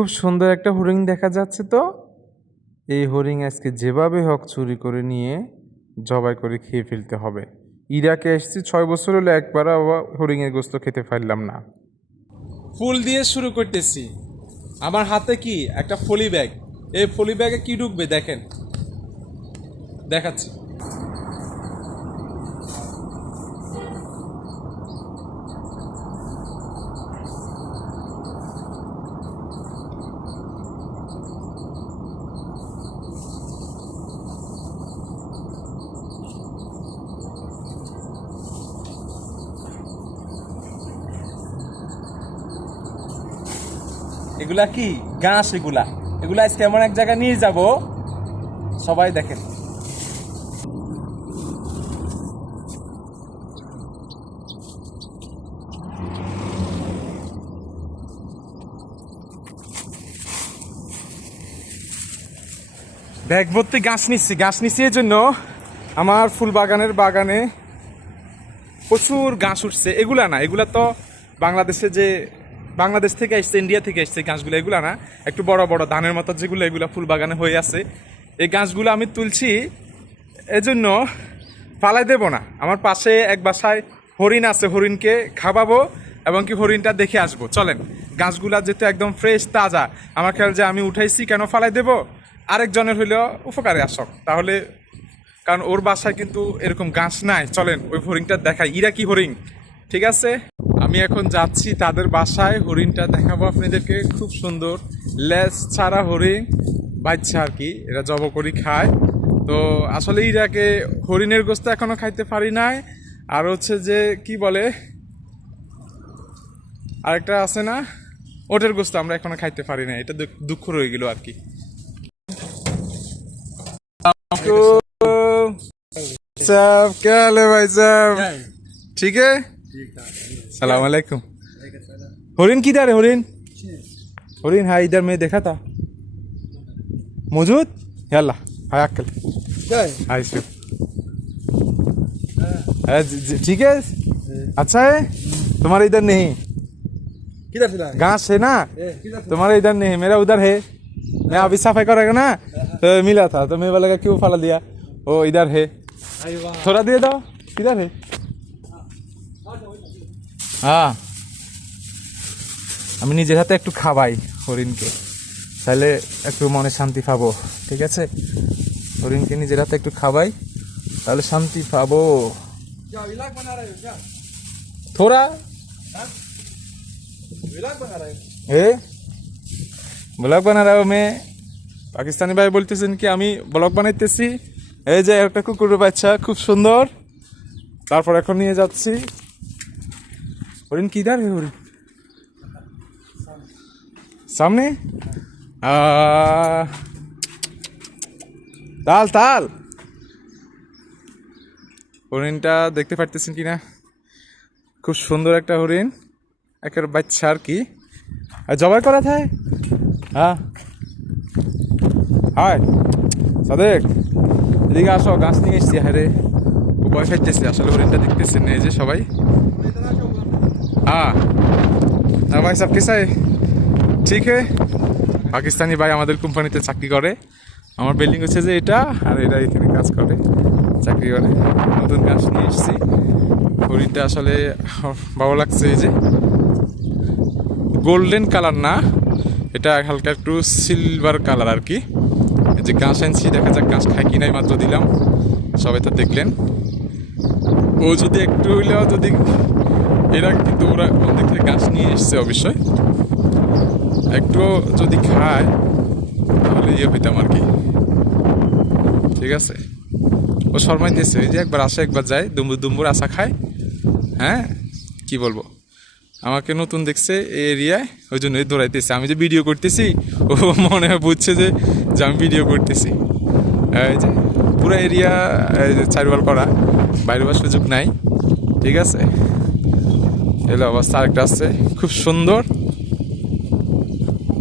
খুব সুন্দর একটা হরিণ দেখা যাচ্ছে তো। এই হরিণ আজকে যেভাবে হোক চুরি করে নিয়ে জবাই করে খেয়ে ফেলতে হবে। ইরাকে এসেছি 6 বছর হলো, একবারও হরিণের গোস্ত খেতে পারলাম না। ফুল দিয়ে শুরু করতেছি। আমার হাতে কি একটা ফলি ব্যাগ, এই ফলি ব্যাগে কি ঢুকবে দেখেন, দেখাচ্ছি। এগুলা কি ঘাস, এগুলা এগুলা আজকে এমন এক জায়গায় নিয়ে যাব, সবাই দেখেন। ব্যাগ ভর্তি ঘাস নিচ্ছি এর জন্য আমার ফুল বাগানে প্রচুর ঘাস উঠছে। এগুলা না, এগুলা তো বাংলাদেশ থেকে আসছে, ইন্ডিয়া থেকে আসছে ঘাসগুলো, এগুলা না, একটু বড় বড় ধানের মতো যেগুলো, এগুলা ফুল বাগানে হয়ে আছে। এই ঘাসগুলো আমি তুলছি এজন্য, ফালাই দেব না। আমার পাশে এক বাসায় হরিণ আছে, হরিণকে খাওয়াবো এবং কি হরিণটা দেখে আসবো। চলেন, ঘাসগুলা যেহেতু একদম ফ্রেশ তাজা, আমার খেয়াল যে আমি উঠাইছি, কেন ফালাই দেব, আরেকজনের হইলেও উপকারে আসক তাহলে, কারণ ওর বাসায় কিন্তু এরকম ঘাস নাই। চলেন ওই হরিণটা দেখাই, ইরাকি হরিণ। ঠিক আছে, আমি এখন যাচ্ছি তাদের বাসায়, হরিণটা দেখাবো আপনাদেরকে। খুব সুন্দর লেজ ছাড়া হরিণ, বাচ্চা আর কি, এরা জব করি খায়। তো আসলে ইরাকে হরিণের গোস্ত এখনো খাইতে পারি নাই। আর হচ্ছে যে কি বলে আরেকটা আছে না, ওটের গোস্ত আমরা এখনো খাইতে পারি না, এটা দুঃখ রয়ে গেল আর কি। साहब क्या हाल है भाई साहब? ठीक है, सलाम अलैकुम। हरिण किधर है? हरिण हाँ, इधर मैं देखा था मौजूद। यल्ला हाय अक्कल, हाय सिर्फ ठीक है, अच्छा है। तुम्हारे इधर नहीं, किधर से घास है ना, तुम्हारे इधर नहीं है, मेरा उधर है। मैं अभी सफाई करेगा ना, तो मिला था, तो मैं बोला क्यों फला दिया, वो इधर है, थोड़ा दे दो। किधर है? हाँ, আমি নিজের হাতে একটু খাওয়াই হরিণকে, তাহলে একটু মনে শান্তি পাবো। ঠিক আছে, হরিণকে নিজের হাতে একটু খাওয়াই, তাহলে শান্তি পাবো। थोड़ा ব্লগ বানা রাও। মে পাকিস্তানি ভাই বলতেছেন কি আমি ব্লগ বানাইতেছি। এই যে একটা কুকুরের বাচ্চা, খুব সুন্দর। তারপর এখন নিয়ে যাচ্ছি। হরিণ কিধার হে? হরিণ সামনে। তাল তাল, হরিণটা দেখতে পারতেছেন কিনা, খুব সুন্দর একটা হরিণ, একের বাচ্চা আর কি, জবাই করা থাকে। হ্যাঁ হায় সাদেক, এদিকে আসো, গাছ নিয়ে এসছি। হ্যাঁ রে, ও ভয় খাইতেছে আসলে, হরিণটা দেখতেছেন এই যে সবাই। हाँ ভাই সব कैसा है? ঠিক है। পাকিস্তানি ভাই আমাদের কোম্পানিতে চাকরি করে। আমার বিল্ডিং হচ্ছে যে এটা, আর এরা এখানে কাজ করে, চাকরি করে। নতুন গাছ নিয়ে এসেছি। হরিণটা আসলে ভালো লাগছে। এই যে গোল্ডেন কালার না, এটা হালকা একটু সিলভার কালার আর কি। এই যে ঘাস আনছি, দেখা যাক ঘাস খাই কিনাই, মাত্র দিলাম, সবাই তো দেখলেন। ও যদি একটু হইলেও যদি, এরা কিন্তু ওরা কোন দিক থেকে ঘাস নিয়ে এসছে অবশ্যই, একটু যদি খায় তাহলে ইয়ে হইতাম আর কি। ঠিক আছে, ও শর্মাইতেছে, এই যে একবার আসে একবার যায়, দুম্বুর আশা খায়। হ্যাঁ কি বলবো, আমাকে নতুন দেখছে এই এরিয়ায়, ওই জন্যই দৌড়াইতেছে। আমি যে ভিডিও করতেছি, ও মনে হয় বুঝছে যে আমি ভিডিও করতেছি। এই যে পুরো এরিয়া চারওয়াল করা, বাইরে হওয়ার সুযোগ নাই। ঠিক আছে, এলো অবস্থা। আরেকটা আছে খুব সুন্দর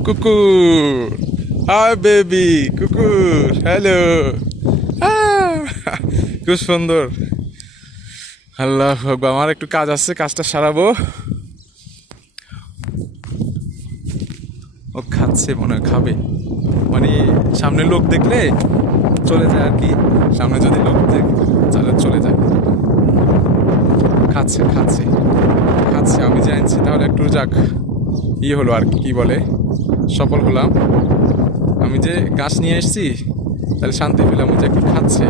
কুকুর, হাই বেবি কুকুর, হ্যালো, খুব সুন্দর। আল্লাহ, আমার একটু কাজ আছে, কাজটা সারাবো। খাচ্ছে, মনে হয় খাবে, মানে সামনে লোক দেখলে চলে যায় আর কি, সামনে যদি লোক তাহলে চলে যায়। খাচ্ছে খাচ্ছে খাচ্ছে, আমি যে আনছি তাহলে একটু যাক হলো আর কি বলে, সফল হলাম। আমি যে গাছ নিয়ে এসেছি তাহলে শান্তি পেলাম, যে একটু খাচ্ছে,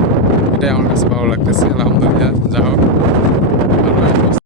এটাই আমার কাছে ভালো লাগতেছে। আলহামদুলিল্লাহ, যা হোক।